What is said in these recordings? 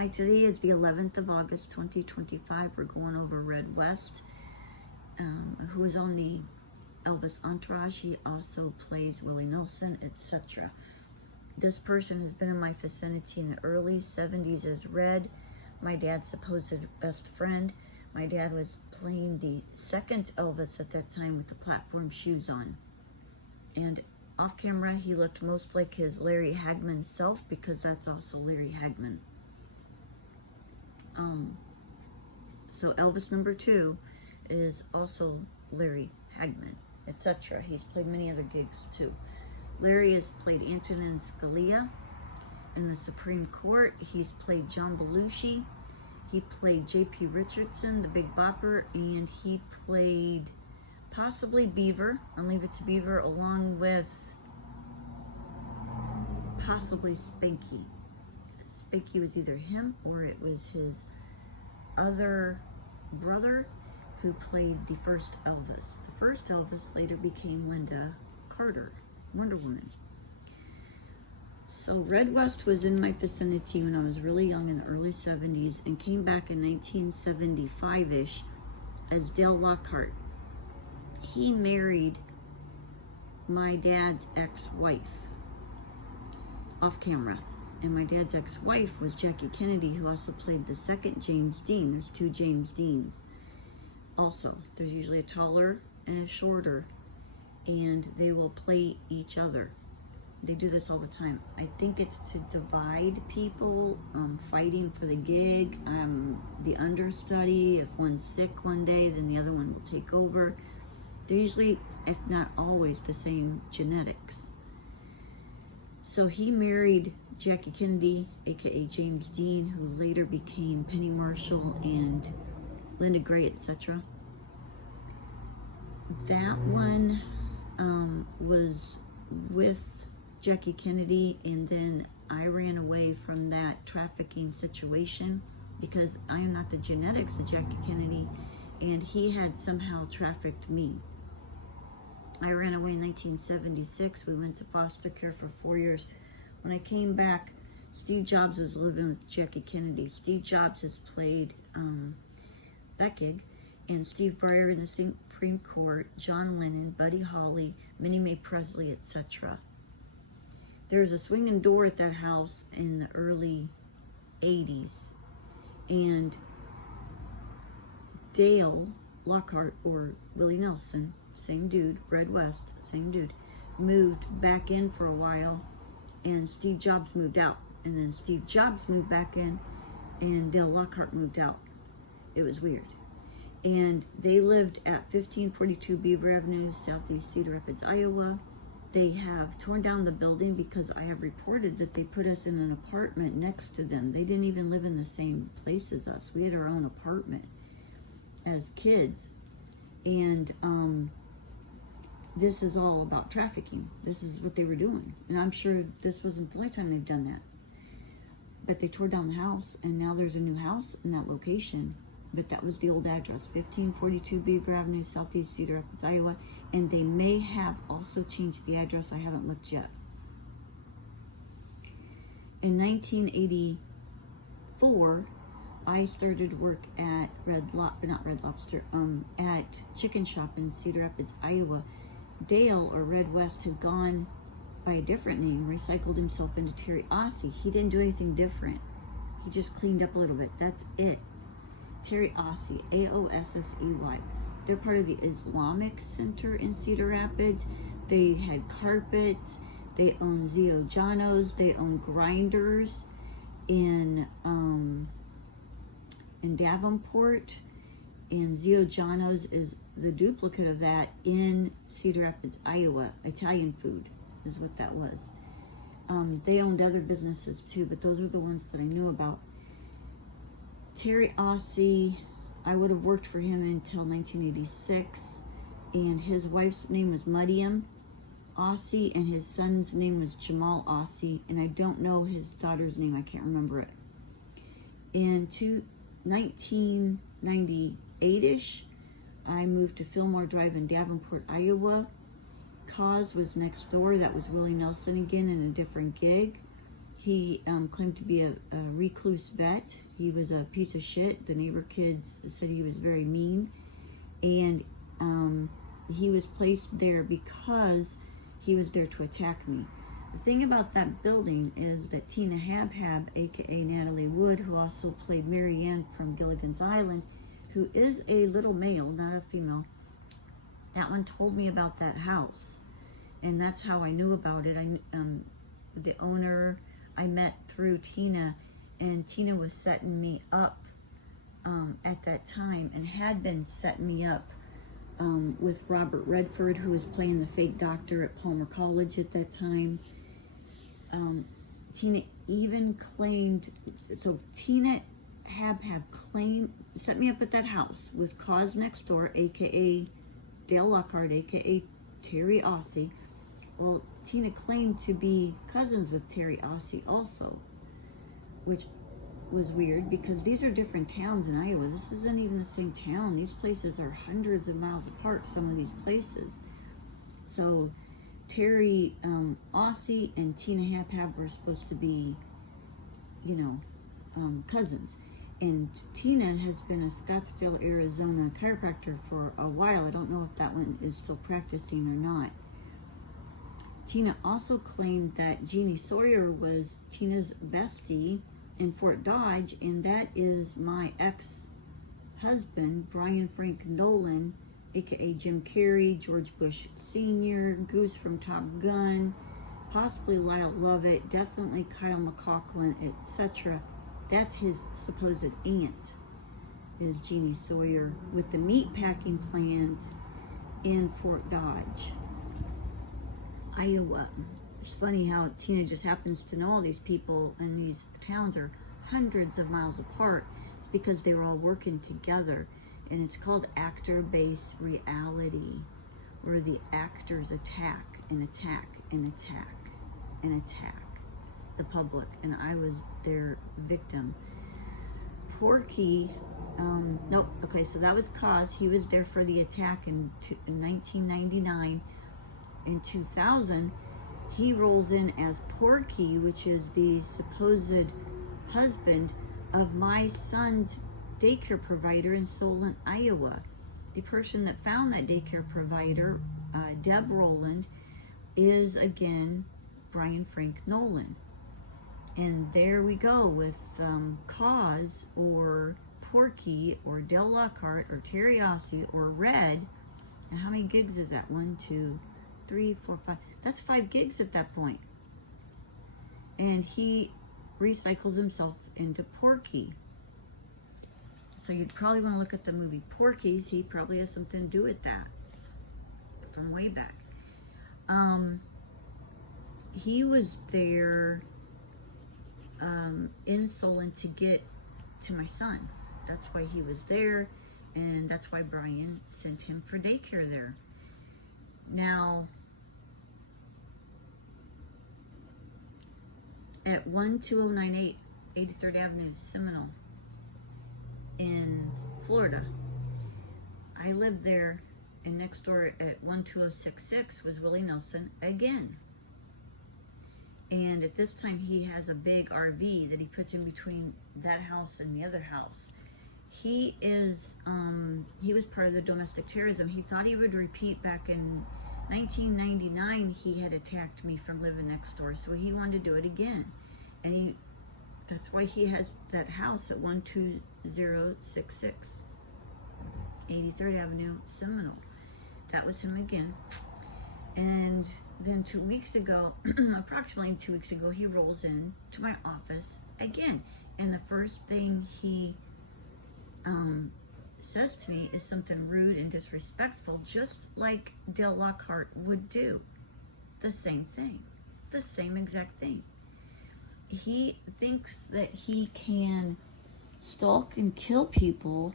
Hi, today is the 11th of August, 2025. We're going over Red West, who is on the Elvis Entourage. He also plays Willie Nelson, etc. This person has been in my vicinity in the early 70s as Red, my dad's supposed best friend. My dad was playing the second Elvis at that time with the platform shoes on. And off camera, he looked most like his Larry Hagman self, because that's also Larry Hagman. So Elvis number 2 is also Larry Hagman, etc. He's played many other gigs too. Larry has played Antonin Scalia in the Supreme Court. He's played John Belushi. He played J.P. Richardson, the Big Bopper, and he played possibly Beaver, on Leave It to Beaver, along with possibly Spanky. Spanky was either him or it was his other brother who played the first Elvis. The first Elvis later became Linda Carter, Wonder Woman. So Red West was in my vicinity when I was really young in the early 70s and came back in 1975-ish as Dale Lockhart. He married my dad's ex-wife off camera. And my dad's ex-wife was Jackie Kennedy, who also played the second James Dean. There's 2 James Deans. Also, there's usually a taller and a shorter, and they will play each other. They do this all the time. I think it's to divide people, fighting for the gig, the understudy. If one's sick one day, then the other one will take over. They're usually, if not always, the same genetics. So he married Jackie Kennedy, aka James Dean, who later became Penny Marshall and Linda Gray, etc. That one was with Jackie Kennedy, and then I ran away from that trafficking situation because I am not the genetics of Jackie Kennedy, and he had somehow trafficked me. I ran away in 1976. We went to foster care for 4 years. When I came back, Steve Jobs was living with Jackie Kennedy. Steve Jobs has played that gig, and Steve Breyer in the Supreme Court, John Lennon, Buddy Holly, Minnie Mae Presley, etc. There was a swinging door at that house in the early 80s, and Dale Lockhart, or Willie Nelson, same dude, Red West, same dude, moved back in for a while, and Steve Jobs moved out. And then Steve Jobs moved back in, and Dale Lockhart moved out. It was weird. And they lived at 1542 Beaver Avenue, Southeast Cedar Rapids, Iowa. They have torn down the building because I have reported that they put us in an apartment next to them. They didn't even live in the same place as us. We had our own apartment as kids. And this is all about trafficking. This is what they were doing. And I'm sure this wasn't the only time they've done that. But they tore down the house, and now there's a new house in that location. But that was the old address, 1542 Beaver Avenue, Southeast Cedar Rapids, Iowa. And they may have also changed the address. I haven't looked yet. In 1984, I started work at at Chicken Shop in Cedar Rapids, Iowa. Dale, or Red West, had gone by a different name, recycled himself into Terry Ossie. He didn't do anything different. He just cleaned up a little bit. That's it. Terry Ossie, A-O-S-S-E-Y. They're part of the Islamic Center in Cedar Rapids. They had carpets. They own Zio Janos. They own Grinders in Davenport. And Zio Janos is the duplicate of that in Cedar Rapids, Iowa. Italian food is what that was. They owned other businesses too, but those are the ones that I knew about. Terry Ossie, I would have worked for him until 1986, and his wife's name was Mudiam Ossie, and his son's name was Jamal Ossie, and I don't know his daughter's name. I can't remember it. In 1998-ish, I moved to Fillmore Drive in Davenport, Iowa. Cause was next door. That was Willie Nelson again in a different gig. He claimed to be a recluse vet. He was a piece of shit. The neighbor kids said he was very mean. And he was placed there because he was there to attack me. The thing about that building is that Tina Habhab, aka Natalie Wood, who also played Mary Ann from Gilligan's Island, who is a little male, not a female, that one told me about that house. And that's how I knew about it. The owner I met through Tina, and Tina was setting me up at that time, and had been setting me up with Robert Redford, who was playing the fake doctor at Palmer College at that time. Tina even claimed, so Tina Habhab claimed, set me up at that house with Cause Next Door, aka Dale Lockhart, aka Terry Aussie. Well, Tina claimed to be cousins with Terry Aussie also, which was weird because these are different towns in Iowa. This isn't even the same town. These places are hundreds of miles apart, some of these places. So Terry Aussie and Tina Habhab were supposed to be, cousins. And Tina has been a Scottsdale, Arizona chiropractor for a while. I don't know if that one is still practicing or not. Tina also claimed that Jeannie Sawyer was Tina's bestie in Fort Dodge, and that is my ex-husband, Brian Frank Nolan, aka Jim Carrey, George Bush Sr., Goose from Top Gun, possibly Lyle Lovett, definitely Kyle MacLachlan, etc. That's his supposed aunt, is Jeannie Sawyer, with the meat packing plant in Fort Dodge, Iowa. It's funny how Tina just happens to know all these people, and these towns are hundreds of miles apart. It's because they were all working together, and it's called actor-based reality, where the actors attack and attack and attack and attack the public, and I was their victim. Porky, nope, okay, so that was Cause. He was there for the attack in 1999. In 2000, he rolls in as Porky, which is the supposed husband of my son's daycare provider in Solon, Iowa. The person that found that daycare provider, Deb Rowland, is again Brian Frank Nolan. And there we go with Cause, or Porky, or Dale Lockhart, or Terry Aussie, or Red. And how many gigs is that? 1, 2, 3, 4, 5. That's 5 gigs at that point. And he recycles himself into Porky. So you'd probably want to look at the movie Porky's. He probably has something to do with that from way back. He was there in Solon to get to my son. That's why he was there, and that's why Brian sent him for daycare there. Now, at 12098 83rd Avenue, Seminole, in Florida, I lived there, and next door at 12066 was Willie Nelson again. And at this time, he has a big RV that he puts in between that house and the other house. He is, he was part of the domestic terrorism. He thought he would repeat back in 1999. He had attacked me from living next door, so he wanted to do it again. And that's why he has that house at 12066 83rd Avenue, Seminole. That was him again. And then 2 weeks ago, approximately 2 weeks ago, he rolls in to my office again. And the first thing he says to me is something rude and disrespectful, just like Dale Lockhart would do. The same thing. The same exact thing. He thinks that he can stalk and kill people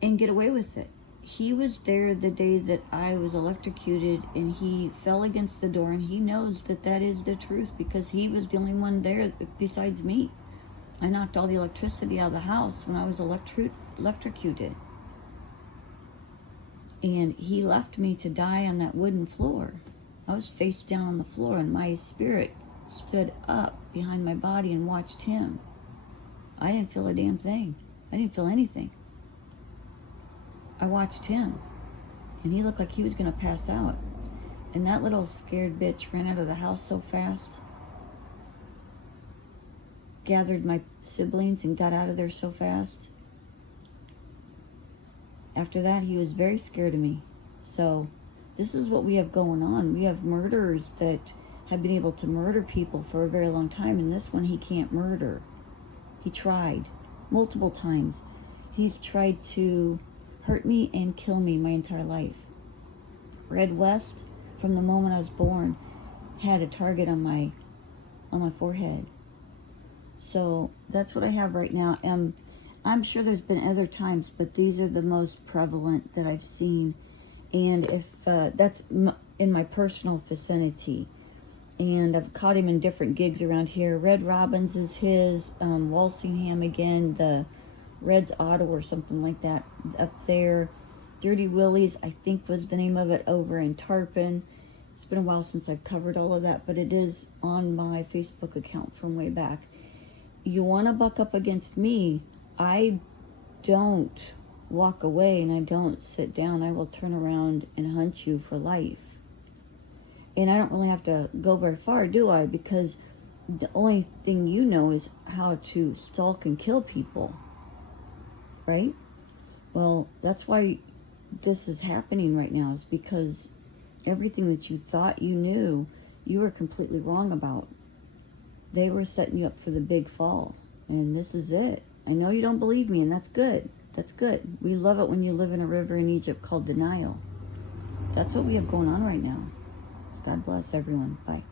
and get away with it. He was there the day that I was electrocuted, and he fell against the door, and he knows that that is the truth because he was the only one there besides me. I knocked all the electricity out of the house when I was electrocuted. And he left me to die on that wooden floor. I was face down on the floor, and my spirit stood up behind my body and watched him. I didn't feel a damn thing. I didn't feel anything. I watched him, and he looked like he was going to pass out. And that little scared bitch ran out of the house so fast, gathered my siblings and got out of there so fast. After that, he was very scared of me. So this is what we have going on. We have murderers that have been able to murder people for a very long time, and this one he can't murder. He tried multiple times. He's tried to hurt me and kill me my entire life. Red West, from the moment I was born, had a target on my forehead. So that's what I have right now. I'm sure there's been other times, but these are the most prevalent that I've seen. And if that's in my personal vicinity. And I've caught him in different gigs around here. Red Robins is his, Walsingham again, the Red's Auto or something like that up there. Dirty Willie's, I think was the name of it, over in Tarpon. It's been a while since I've covered all of that, but it is on my Facebook account from way back. You want to buck up against me, I don't walk away and I don't sit down. I will turn around and hunt you for life. And I don't really have to go very far, do I? Because the only thing you know is how to stalk and kill people. Right? Well, that's why this is happening right now, is because everything that you thought you knew, you were completely wrong about. They were setting you up for the big fall. And this is it. I know you don't believe me, and that's good. That's good. We love it when you live in a river in Egypt called denial. That's what we have going on right now. God bless everyone. Bye.